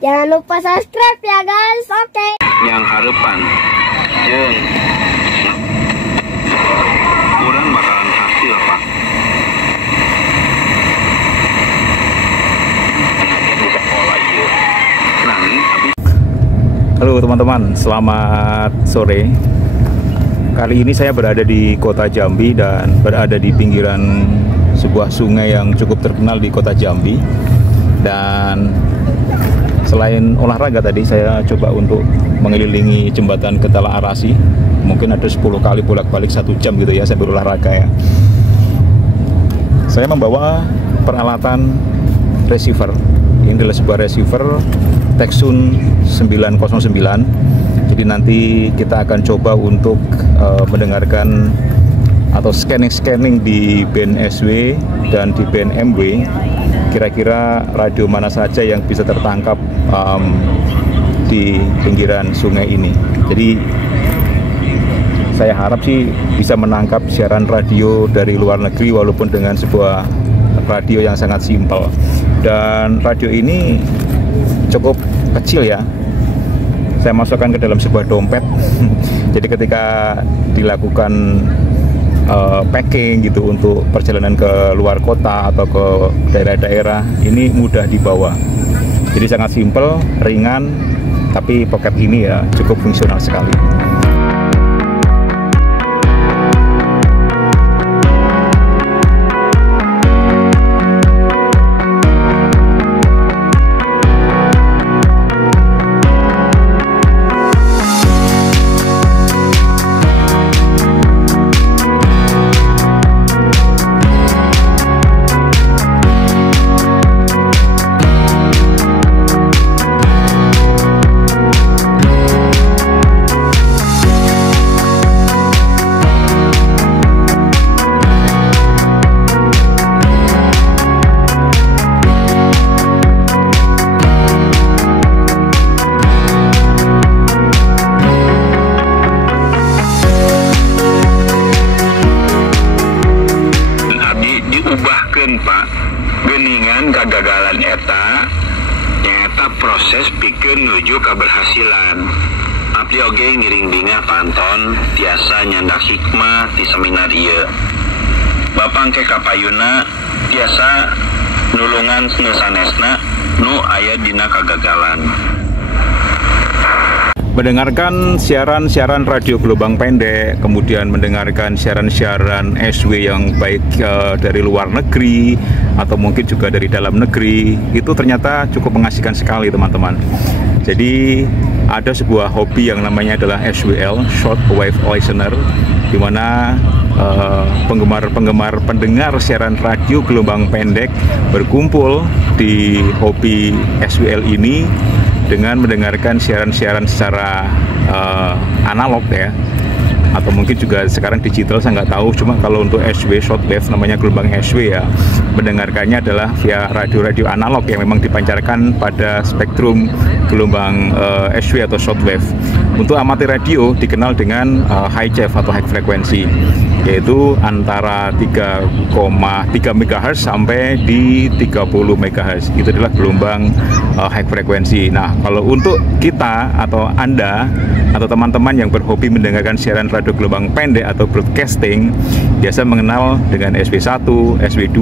Jangan lupa subscribe ya guys. Oke. Yang harapan jeung kurang bakalan hasil Pak. Di sekolah ieu. Halo teman-teman, selamat sore. Kali ini saya berada di kota Jambi dan berada di pinggiran sebuah sungai yang cukup terkenal di kota Jambi. Dan selain olahraga tadi, saya coba untuk mengelilingi jembatan Ketala Arasi. Mungkin ada 10 kali bolak-balik 1 jam gitu ya saya berolahraga ya. Saya membawa peralatan receiver. Ini adalah sebuah receiver Teksun 909. Jadi nanti kita akan coba untuk mendengarkan atau scanning di band SW dan di band MW. Kira-kira radio mana saja yang bisa tertangkap di pinggiran sungai ini. Jadi saya harap sih bisa menangkap siaran radio dari luar negeri walaupun dengan sebuah radio yang sangat simpel. Dan radio ini cukup kecil ya. Saya masukkan ke dalam sebuah dompet. Jadi ketika dilakukan packing gitu untuk perjalanan ke luar kota atau ke daerah-daerah, ini mudah dibawa. Jadi sangat simpel, ringan, tapi pocket ini ya cukup fungsional sekali. Pak, geningan kegagalan eta nyata proses pikeun nuju keberhasilan. Abdi oge ngiring bingah panton tiasa nyandak hikmah di seminar ieu. Bapangke kapayuna tiasa nulungan nu sanesna nu aya dina kegagalan. Mendengarkan siaran-siaran radio gelombang pendek, kemudian mendengarkan siaran-siaran SW yang baik dari luar negeri atau mungkin juga dari dalam negeri, itu ternyata cukup mengasihkan sekali teman-teman. Jadi ada sebuah hobi yang namanya adalah SWL, Short Wave Listener, di mana penggemar pendengar siaran radio gelombang pendek berkumpul di hobi SWL ini dengan mendengarkan siaran-siaran secara analog ya, atau mungkin juga sekarang digital, saya nggak tahu. Cuma kalau untuk SW shortwave, namanya gelombang SW ya, mendengarkannya adalah via radio-radio analog yang memang dipancarkan pada spektrum gelombang SW atau shortwave. Untuk amatir radio dikenal dengan high chef atau high frequency, yaitu antara 3,3 MHz sampai di 30 MHz. Itu adalah gelombang high frequency. Nah, kalau untuk kita atau Anda atau teman-teman yang berhobi mendengarkan siaran radio gelombang pendek atau broadcasting, biasa mengenal dengan SW1, SW2,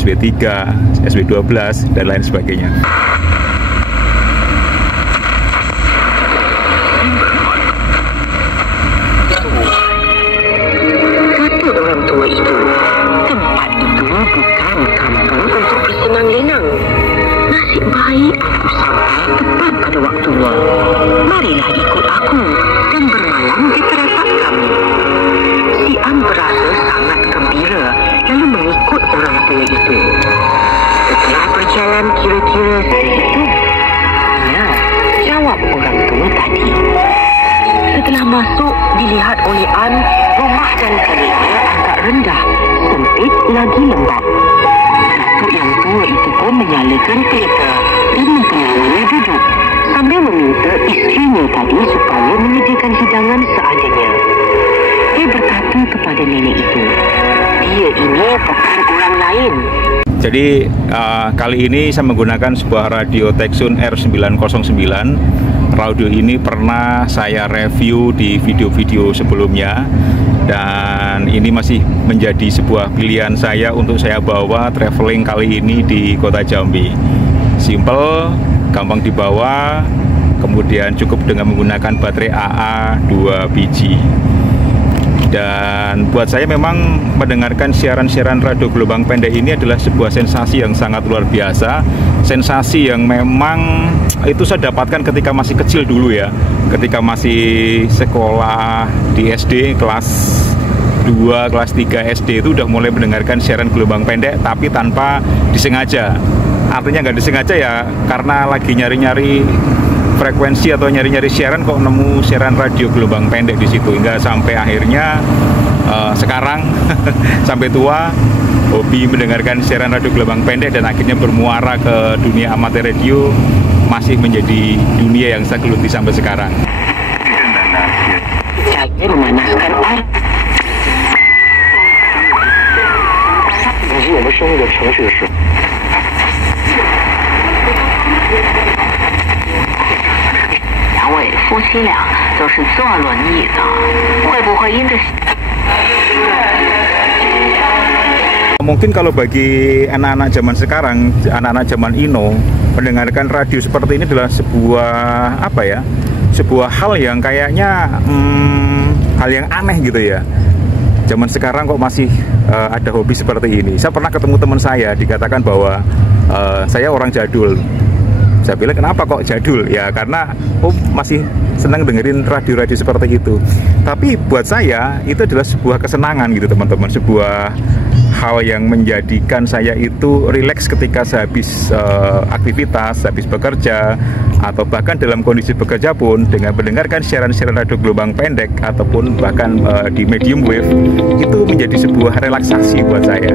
SW3, SW12 dan lain sebagainya. Baik aku sampai tepat pada waktunya. Marilah ikut aku dan bermalam di teratak kami. Si Am berasa sangat gembira lalu mengikut orang tua itu. Setelah berjalan kira-kira segitu, ya, jawab orang tua tadi. Setelah masuk, dilihat oleh An, rumah dan biliknya agak rendah, sempit lagi lembab. Datuk yang tua itu pun menyalakan kereta dan mempengaruhi duduk sambil meminta isterinya tadi supaya menyediakan hidangan seadanya. Dia berkata kepada nenek itu, dia ini bukan orang lain. Jadi kali ini saya menggunakan sebuah radio Tecsun R909. Radio ini pernah saya review di video-video sebelumnya, dan ini masih menjadi sebuah pilihan saya untuk saya bawa traveling kali ini di kota Jambi. Simple, gampang dibawa, kemudian cukup dengan menggunakan baterai AA 2 biji. Dan buat saya memang mendengarkan siaran-siaran radio gelombang pendek ini adalah sebuah sensasi yang sangat luar biasa. Sensasi yang memang itu saya dapatkan ketika masih kecil dulu ya. Ketika masih sekolah di SD kelas 2, kelas 3 SD itu udah mulai mendengarkan siaran gelombang pendek, tapi tanpa disengaja. Artinya nggak disengaja ya, karena lagi nyari-nyari frekuensi atau nyari-nyari siaran kok nemu siaran radio gelombang pendek di situ, hingga sampai akhirnya sekarang sampai tua hobi mendengarkan siaran radio gelombang pendek, dan akhirnya bermuara ke dunia amatir radio, masih menjadi dunia yang saya geluti sampai sekarang. Saya memanaskan air. Mungkin kalau bagi anak-anak zaman sekarang, anak-anak zaman Ino, mendengarkan radio seperti ini adalah sebuah apa ya? Sebuah hal yang kayaknya hal yang aneh gitu ya. Zaman sekarang kok masih ada hobi seperti ini. Saya pernah ketemu teman saya, dikatakan bahwa saya orang jadul. Saya bilang, kenapa kok jadul? Ya karena masih senang dengerin radio-radio seperti itu. Tapi buat saya itu adalah sebuah kesenangan gitu teman-teman, sebuah hal yang menjadikan saya itu rileks ketika saya habis aktivitas, habis bekerja, atau bahkan dalam kondisi bekerja pun dengan mendengarkan siaran-siaran radio gelombang pendek ataupun bahkan di medium wave, itu menjadi sebuah relaksasi buat saya.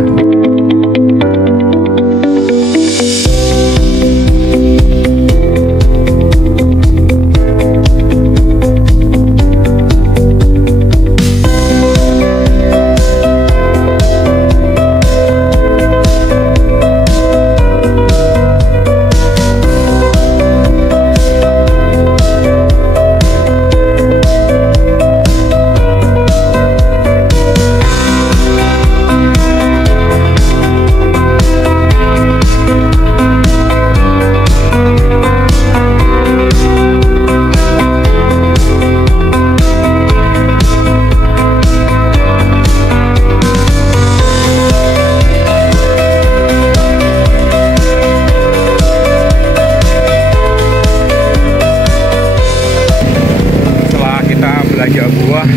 Belanja buah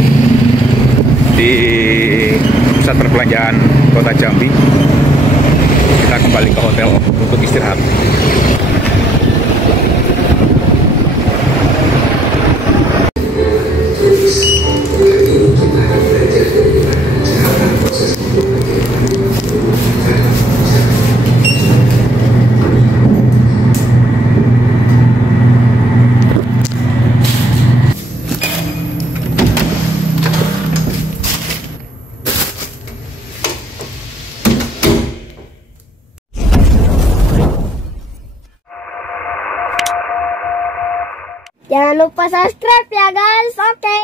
di pusat perbelanjaan kota Jambi, kita kembali ke hotel untuk istirahat. Jangan lupa subscribe ya guys. Oke.